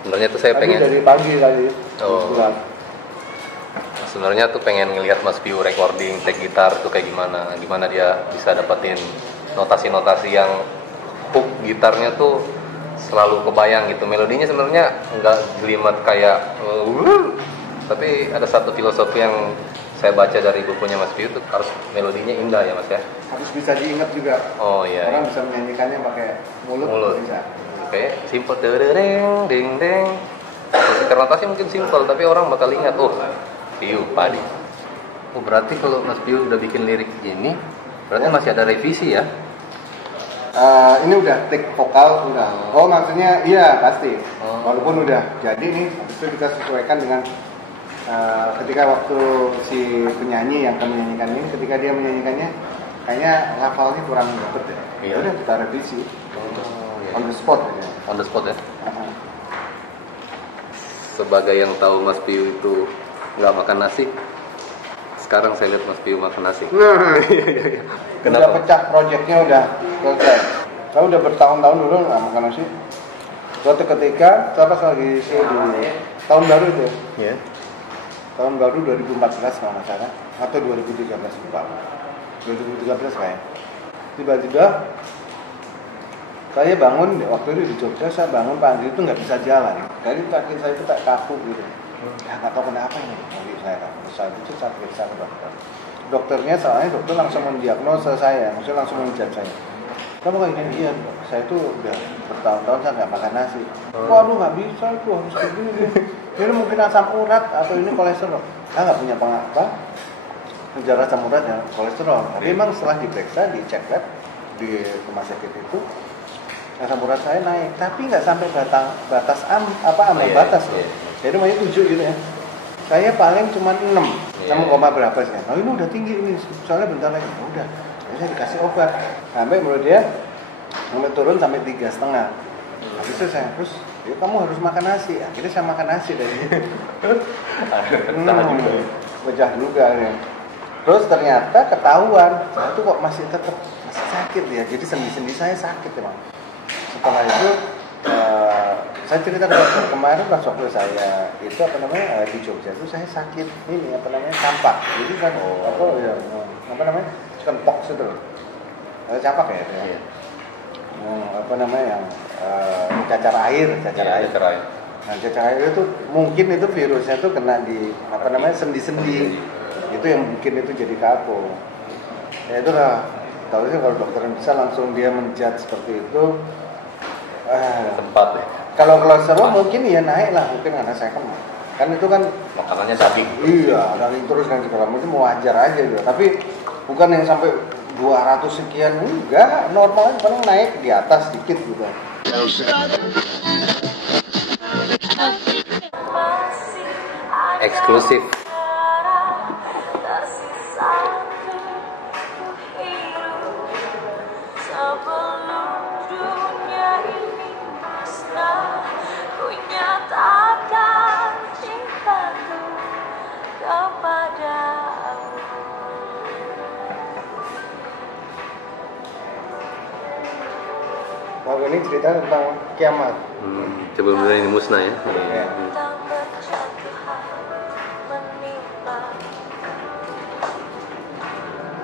Sebenarnya tuh saya pengen dari pagi tadi. Oh. Sebenarnya tuh pengen ngelihat Mas Piu recording take gitar tuh kayak gimana dia bisa dapetin notasi-notasi yang hook gitarnya tuh selalu kebayang gitu. Melodinya sebenarnya nggak jelimet kayak tapi ada satu filosofi yang saya baca dari bukunya Mas Piu tuh harus melodinya indah ya Mas ya. Harus bisa diingat juga. Oh iya. Orang bisa menyanyikannya pakai mulut. Bisa. Oke, simple deng deng deng. Karena notasi mungkin simple tapi orang bakal ingat Piu Padi. Oh berarti kalau Mas Piu udah bikin lirik ini berarti masih ada revisi ya? Ini udah take vokal udah. Oh maksudnya iya pasti. Walaupun udah jadi nih, habis itu kita sesuaikan dengan ketika waktu si penyanyi yang akan menyanyikan ini, ketika dia menyanyikannya kayaknya lafalnya kurang dapet ya. Iya. Udah kita revisi. Iya. On the spot ya. On the spot ya. Sebagai yang tahu Mas Piu itu nggak makan nasi, sekarang saya lihat Mas Piu makan nasi. Udah pecah proyeknya udah selesai. Saya udah bertahun-tahun dulu nggak makan nasi. Suatu ketika saya pas lagi di tahun baru itu. Yeah. Tahun baru 2014 kalau nggak salah atau 2013 lupa. 2013 kayak. Tiba-tiba saya bangun waktu itu di Jogja, saya bangun pagi itu nggak bisa jalan. Dari kaki saya itu kayak kaku gitu. Ya nggak tahu kenapa ini. Jadi saya itu sakit sama dokter. Dokternya soalnya dokter langsung mendiagnosa saya, maksudnya langsung menjudge saya. Kamu kayak gini, iya saya tuh udah bertahun-tahun saya nggak makan nasi. Waduh nggak bisa itu harus kayak gini. Ini mungkin asam urat atau ini kolesterol. Saya nggak punya gejala asam urat ya kolesterol. Tapi memang setelah diperiksa, dicek lab di rumah sakit itu asam urat saya naik, tapi nggak sampai batas ambang batas loh. Jadi makanya 7 gitu ya. Saya paling cuma 6 berapa sih? Oh ini udah tinggi ini, soalnya bentar lagi. Udah, saya dikasih obat. Sampai menurut dia sampai turun sampai 3,5. Habis itu saya terus, ya kamu harus makan nasi. Akhirnya saya makan nasi dari situ. Pecah juga ya. Terus ternyata ketahuan, saya tuh kok masih sakit ya. Jadi sendi-sendi saya sakit emang. Setelah itu saya cerita ke dokter kemarin pas waktu saya itu di Jogja itu saya sakit ini campak. Jadi kan chicken pox itu loh. Campak ya itu ya. Yang cacar air. Nah, cacar air itu mungkin itu virusnya tuh kena di sendi-sendi. Itu yang mungkin itu jadi kaku. Ya itulah. Tahu sih kalau dokter bisa langsung dia menjudge seperti itu. Sempat ya. Kalau kolesterol mungkin ya naik lah, mungkin karena saya kan itu kan makanannya daging. Iya, daging terus kan segala macam wajar aja gitu. Tapi bukan yang sampai 200 sekian, enggak, normal paling naik di atas sedikit gitu. Eksklusif. Lagu ini cerita tentang kiamat. Sebelum ini musnah ya.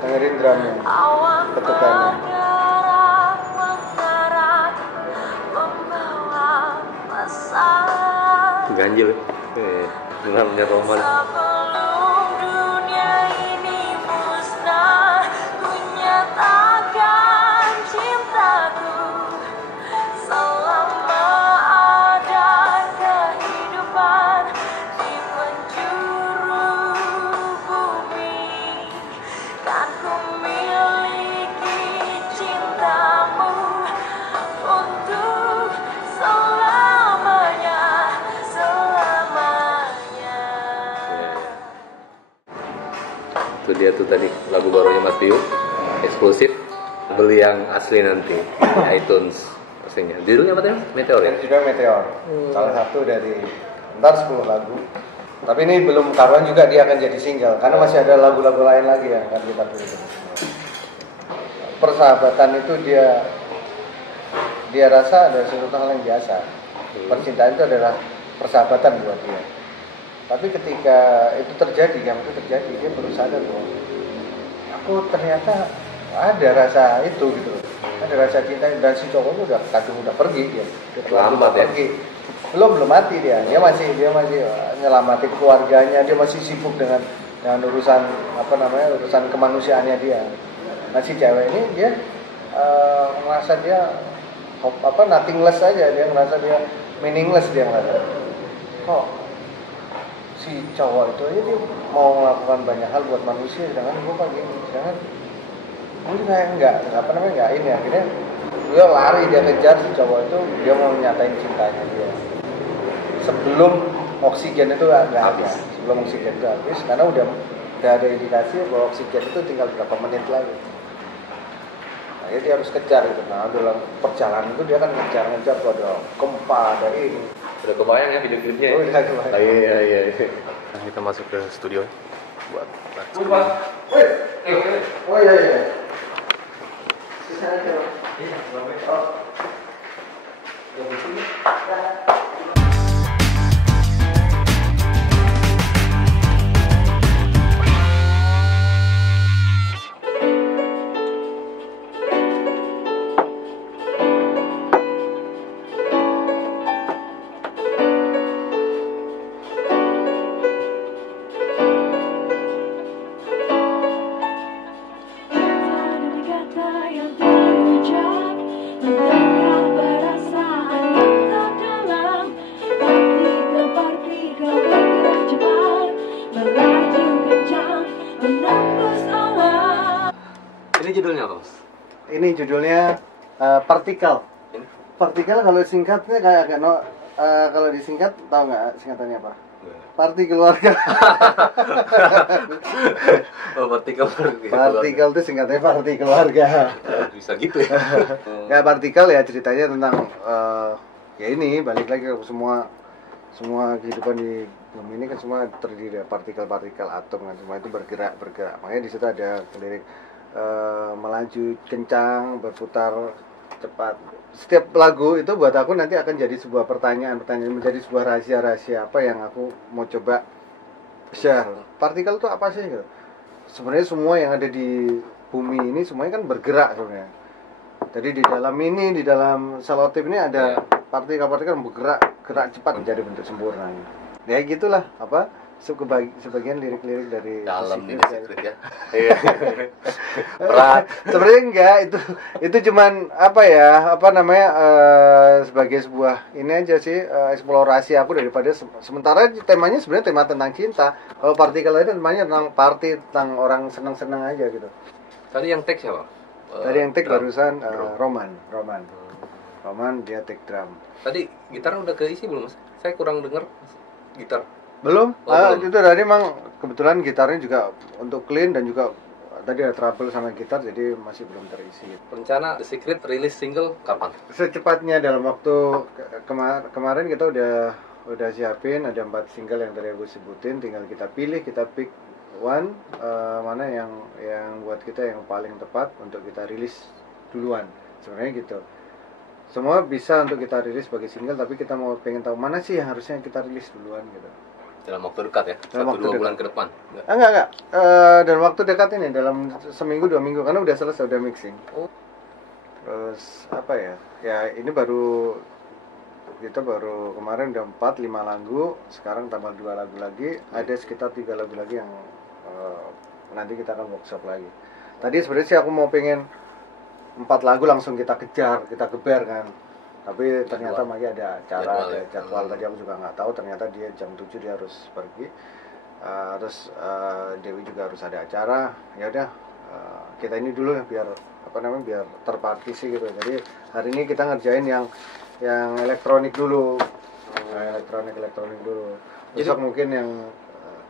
Dengerin drumnya, ketukannya. Ganjil. Drumnya Roman. Itu dia tuh tadi lagu barunya Mas Piu, eksklusif, beli yang asli nanti di iTunes aslinya. Judulnya apa tadi? Meteor ya? Judulnya Meteor. Salah satu dari ntar 10 lagu. Tapi ini belum karuan juga dia akan jadi single karena masih ada lagu-lagu lain lagi yang akan kita tulis. Persahabatan itu dia rasa ada sesuatu hal yang biasa. Percintaan itu adalah persahabatan buat dia. Tapi ketika itu terjadi, yang itu terjadi, dia baru sadar bahwa aku ternyata ada rasa itu gitu. Ada rasa cinta, dan si cowok itu udah kadung udah pergi dia. Lambat ya. Pergi. Belum mati dia. Dia masih nyelamatin keluarganya, dia masih sibuk dengan urusan urusan kemanusiaannya dia. Nah si cewek ini dia merasa dia nothingless aja, dia merasa dia meaningless, dia merasa kok si cowok itu aja dia mau melakukan banyak hal buat manusia, sedangkan gue pagi sedangkan gue juga nggak ini. Akhirnya dia lari, dia kejar si cowok itu, dia mau nyatain cintanya dia sebelum oksigen itu nggak habis. Sebelum oksigen itu habis, karena udah ada indikasi bahwa oksigen itu tinggal berapa menit lagi. Nah, dia harus kejar gitu. Nah, dalam perjalanan itu dia kan ngejar tuh ada gempa, ada ini. Udah kebayang ya video klipnya. Oh, udah kebayang. Iya. Nah, kita masuk ke studio buat Oh iya. Bisa aja. Iya, oh. Ini judulnya apa, Mas? Ini judulnya partikel. Partikel kalau singkatnya kayak kalau disingkat tahu nggak singkatannya apa? Parti keluarga. Oh, partikel. Partikel itu singkatnya parti keluarga. Bisa gitu ya. Ya partikel ya ceritanya tentang ya ini balik lagi ke semua kehidupan di bumi ini kan semua terdiri dari partikel-partikel atom kan, semua itu bergerak. Makanya di situ ada lirik melaju kencang, berputar cepat. Setiap lagu itu buat aku nanti akan jadi sebuah pertanyaan, menjadi sebuah rahasia apa yang aku mau coba share. Partikel itu apa sih? Sebenarnya semua yang ada di bumi ini semuanya kan bergerak sebenarnya. Jadi di dalam selotip ini ada partikel-partikel yang gerak cepat menjadi bentuk sempurna. Ya gitulah sebagian lirik-lirik dari dalam ini secret ya. Berat. Sebenarnya enggak, itu cuman sebagai sebuah ini aja sih, eksplorasi aku daripada sementara temanya sebenarnya tema tentang cinta. Kalau partikel itu temanya tentang tentang orang senang-senang aja gitu. Tadi yang take siapa? Tadi yang take barusan Roman, dia take drum. Tadi gitar udah keisi belum, Mas? Saya kurang dengar gitar. Belum. Belum. Itu tadi emang kebetulan gitarnya juga untuk clean dan juga tadi ada trouble sama gitar, jadi masih belum terisi. Rencana The Secret rilis single kapan? Secepatnya dalam waktu kemarin kita udah siapin ada 4 single yang tadi aku sebutin, tinggal kita pick one mana yang buat kita yang paling tepat untuk kita rilis duluan. Sebenarnya gitu. Semua bisa untuk kita rilis sebagai single, tapi kita pengen tahu mana sih yang harusnya kita rilis duluan gitu. Dalam waktu dekat ya? 1-2 bulan ke depan? Enggak. Dalam waktu dekat ini, dalam seminggu 2 minggu, karena udah selesai, udah mixing. Terus ya ini kita baru kemarin udah 4-5 lagu, sekarang tambah 2 lagu lagi, ada sekitar 3 lagu lagi yang nanti kita akan workshop lagi. Tadi sebenarnya sih aku mau pengen 4 lagu langsung kita kejar, kita geber kan. Tapi ternyata masih ada jadwal. Tadi aku juga nggak tahu, ternyata dia jam 7 dia harus pergi. Terus Dewi juga harus ada acara. Ya udah, kita ini dulu ya biar terpartisi gitu. Jadi hari ini kita ngerjain yang elektronik dulu. Elektronik dulu. Besok mungkin yang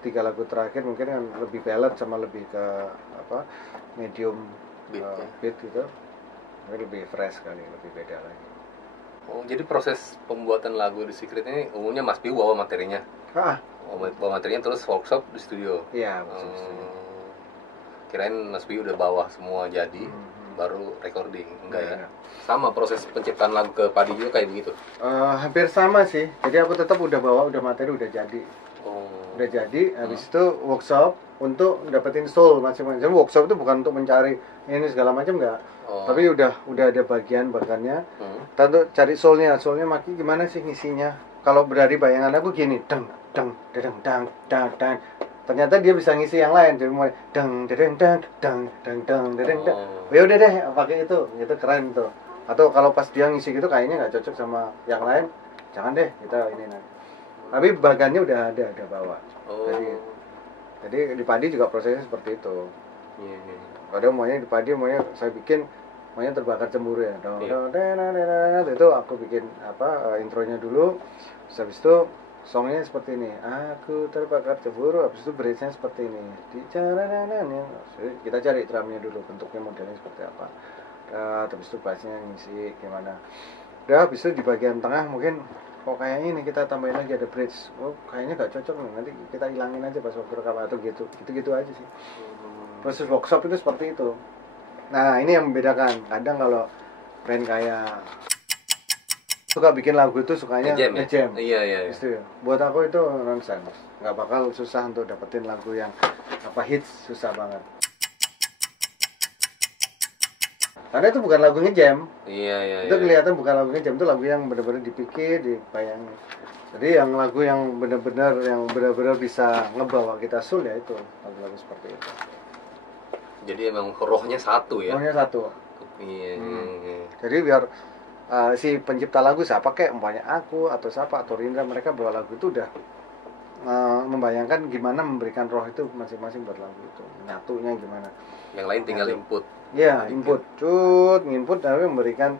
3 lagu terakhir mungkin yang lebih ballad sama lebih ke medium beat gitu. Lebih fresh kali, lebih beda lagi. Oh, jadi proses pembuatan lagu The Secret ini umumnya Mas Piu bawa materinya? Bawa materinya terus workshop di studio? Iya, Kirain Mas Piu udah bawa semua jadi, baru recording. Enggak ya? Enggak. Sama proses penciptaan lagu ke Padi juga kayak begitu. Hampir sama sih. Jadi aku tetap udah bawa, udah materi udah jadi. Udah jadi, habis itu workshop untuk dapetin soul masing-masing. Jadi workshop itu bukan untuk mencari ini segala macam enggak. Tapi udah ada bagian-bagiannya. Tentu cari soulnya maki gimana sih ngisinya. Kalau berarti bayangan aku gini, deng deng deng deng deng deng. Ternyata dia bisa ngisi yang lain, jadi mulai deng deng deng deng deng deng deng deng. Ya udah deh, pakai itu keren tuh. Atau kalau pas dia ngisi gitu kayaknya nggak cocok sama yang lain, jangan deh kita ini nanti. Tapi bagannya udah ada bawa. Jadi di Padi juga prosesnya seperti itu. Kadang maunya di Padi saya bikin maunya terbakar cemburu ya. Itu aku bikin intronya dulu. Terus habis itu songnya seperti ini. Aku terbakar cemburu. Habis itu bridge-nya seperti ini. Kita cari drumnya dulu, bentuknya modelnya seperti apa. Habis itu bassnya ngisi gimana. Udah habis itu di bagian tengah mungkin kok kayak ini kita tambahin lagi ada bridge. Kayaknya gak cocok nih. Nanti kita hilangin aja pas waktu rekaman atau gitu. Gitu aja sih. Proses workshop itu seperti itu. Nah, ini yang membedakan. Kadang kalau band kayak suka bikin lagu itu sukanya nge-jam. Iya. Itu, buat aku itu nonsense. Nggak bakal susah untuk dapetin lagu yang hits, susah banget. Karena itu bukan lagu nge-jam. Iya. Itu kelihatan bukan lagu nge-jam, itu lagu yang benar-benar dipikir, dibayangin. Jadi yang lagu yang benar-benar bisa ngebawa kita soul ya itu lagu-lagu seperti itu. Jadi emang rohnya satu ya. Rohnya satu. Iya. Jadi biar si pencipta lagu siapa kayak umpamanya aku atau siapa atau Rindra, mereka bawa lagu itu udah membayangkan gimana memberikan roh itu masing-masing buat lagu itu, nyatunya gimana. Yang lain tinggal input. Iya, input, tapi memberikan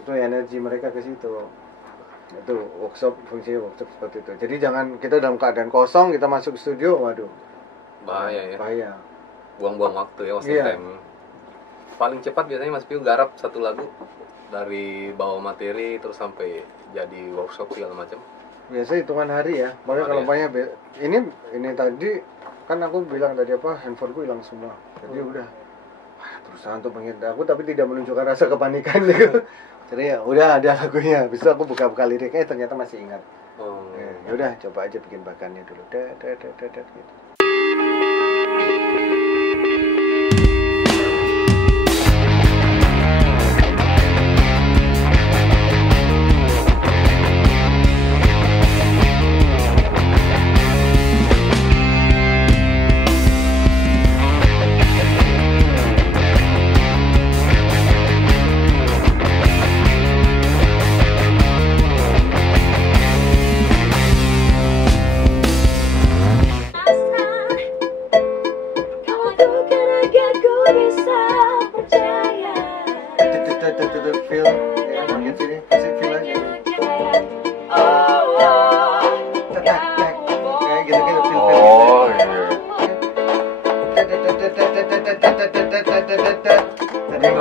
itu energi mereka ke situ. Itu fungsinya workshop seperti itu. Jadi jangan kita dalam keadaan kosong kita masuk studio, waduh. Bahaya ya. Bahaya. Buang-buang waktu ya, wasting time. Paling cepat biasanya Mas Piu garap satu lagu dari bawa materi terus sampai jadi workshop segala macam. Biasa hitungan hari ya. Makanya kalau banyak ini tadi kan aku bilang tadi handphoneku hilang semua. Jadi udah berusaha untuk menghindar aku tapi tidak menunjukkan rasa kepanikan gitu. Jadi ya udah ada lagunya. Habis itu aku buka-buka liriknya ternyata masih ingat. Ya udah coba aja bikin bakannya dulu. Gitu.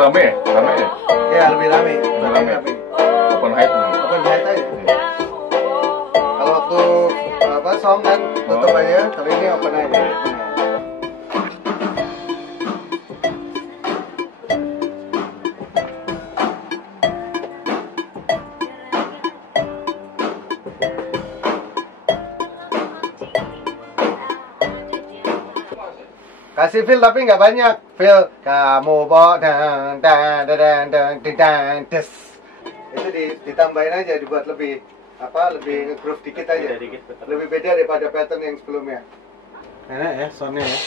Rame ya? Ya lebih rame. Open height aja. Kalau waktu song kan tutup aja. Kali ini open aja. Kasih feel tapi nggak banyak. Feel kamu dan des. Itu ditambahin aja, dibuat lebih nge-groove dikit aja. Lebih beda daripada pattern yang sebelumnya. Enak ya soundnya ya.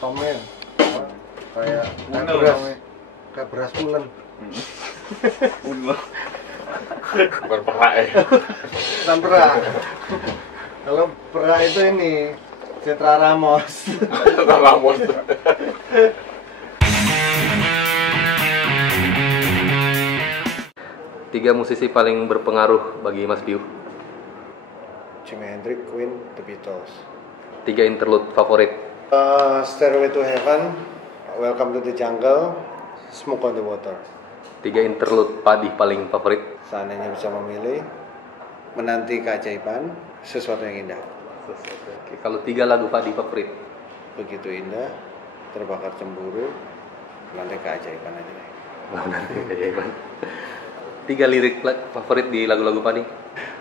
Tomnya kayak beras ulen. Bukan perak ya. Bukan perak. Kalau perak itu ini Citra Ramos. Tiga musisi paling berpengaruh bagi Mas Piu. Jimi Hendrix, Queen, The Beatles. Tiga interlude favorit. Stairway to Heaven, Welcome to the Jungle, Smoke on the Water. Tiga interlude Padi paling favorit. Seandainya bisa memilih, Menanti Keajaiban, Sesuatu yang Indah. Oke, kalau tiga lagu Padi favorit. Begitu Indah, Terbakar Cemburu, Nanti keajaiban aja deh. Nanti keajaiban. 3 lirik favorit di lagu-lagu Padi.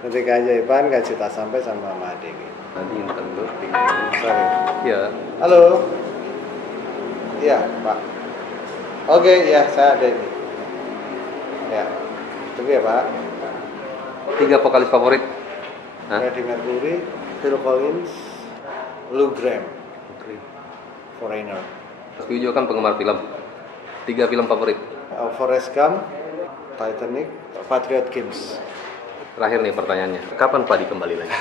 Nanti keajaiban, Kak Cita sampai sama Mama Ade. Nanti intan dulu. Sorry. Ya. Halo. Iya, Pak. Oke, ya saya ada ini. Ya. Tunggu ya, Pak. 3 vokalis favorit. Hah? Freddie Mercury, Phil Collins, Lou Gramm, Oke. Foreigner. Mas Wijo kan penggemar film. 3 film favorit. Forrest Gump, Titanic, Patriot Games. Terakhir nih pertanyaannya. Kapan Padi kembali lagi?